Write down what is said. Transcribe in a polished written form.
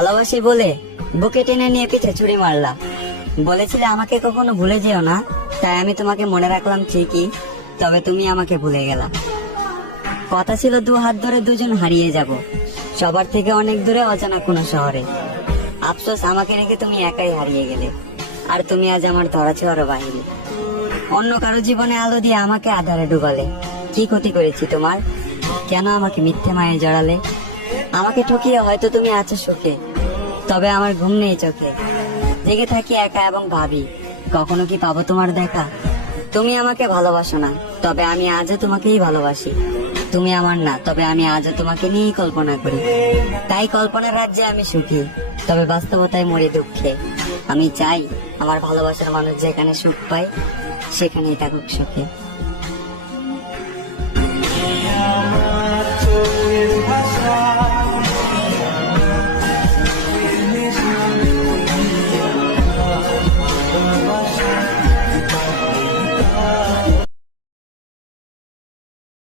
ভালোবাসি বলে বুকে টেনে নিয়ে পিঠে ছুরি মারলা। বলেছিলে আমাকে কখনো ভুলে যেও না, তাই আমি তোমাকে মনে রাখলাম ঠিকই, তবে তুমি আমাকে ভুলে গেলা। কথা ছিল দু হাত ধরে দুজন হারিয়ে যাব, সবার থেকে অনেক দূরে অজানা কোনো শহরে। আফসোস আমাকে রেখে তুমি একাই হারিয়ে গেলে, আর তুমি আজ আমার ধরাছোঁয়ারও বাহিনী। অন্য কারো জীবনে আলো দিয়ে আমাকে আধারে ডুবালে। কি ক্ষতি করেছি তোমার? কেন আমাকে মিথ্যে মায়ে জড়ালে? আমাকে ঠকিয়ে হয়তো তুমি আছো সুখে, তবে আমার ঘুম নেই চোখে। জেগে থাকি একা এবং ভাবি, কখনো কি পাবো তোমার দেখা? তুমি আমাকে ভালোবাসো না, তবে আমি আজও তোমাকেই ভালোবাসি। তুমি আমার না, তবে আমি আজও তোমাকে নিয়েই কল্পনা করি। তাই কল্পনার রাজ্যে আমি সুখী, তবে বাস্তবতায় মরি দুঃখে। আমি চাই আমার ভালোবাসার মানুষ যেখানে সুখ পায় সেখানেই থাকুক সুখে।